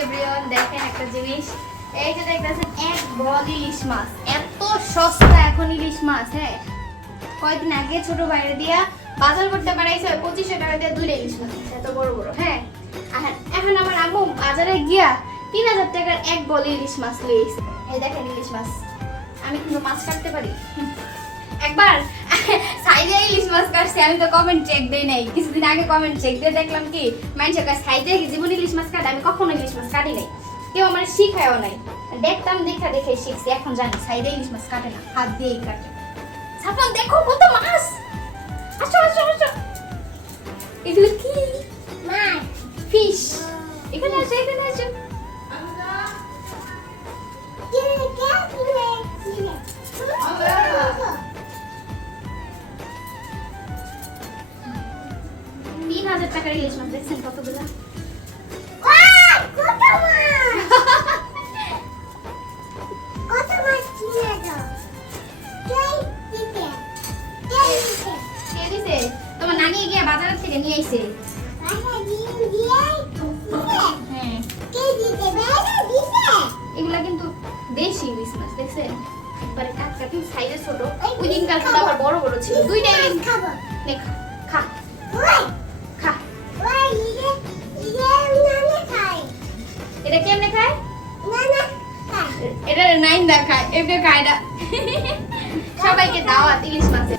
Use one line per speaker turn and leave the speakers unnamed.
Everyone দেখেন একটা জিনিস। এই যে দেখতেছেন এক বল ইলিশ মাছ। এত সস্তা এখন ইলিশ মাছ হ্যাঁ? কয়েকদিন আগে ছোট বাইরে দিয়া বাজার করতে পারাইছে পঁচিশশো টাকা দিয়ে দুইটা ইলিশ মাছ। এত বড় বড়? হ্যাঁ। আর এখন আমার আম্মু বাজারে গিয়া তিন হাজার টাকার এক বল ইলিশ মাছ লইছে। এই দেখেন ইলিশ মাছ। আমি কিন্তু মাছ কাটতে পারি? একবার সাইডে ইলিশ মাছ কাটছি আমি তো কমেন্ট চেক দেই নাই। কিছুদিন আগে কমেন্ট চেক দিয়ে দেখলাম কি মানুষের কাছে সাইডে জীবন ইলিশ মাছ কাটে? আমি কখনো ইলিশ মাছ কাটি নাই। কেউ আমার শিখায়ও নাই। দেখতাম দেখা দেখে শিখছি এখন জানি সাইডে ইলিশ মাছ কাটে না হাত দিয়েই কাটে। সাফন দেখো কত মাছ! আসো আসো আসো। এগুলো কি? মাছ। ফিশ এখানে আসো এখানে তিন হাজার টাকার ইলিশ মাছ? দেখছেন কতগুলো তোমার নানি গিয়ে বাজার থেকে নিয়ে আইছে। হ্যাঁ। এগুলা কিন্তু দেশি ইলিশ মাছ দেখছেন? একবারে টাটকা সাইজে ছোট। ওই দিনকার আবার বড় বড় ছিল। দুইটাই ইলিশ নে এটা নাইন দা খায় এমনি না। সবাইকে দাওয়াত ইলিশ মাছের।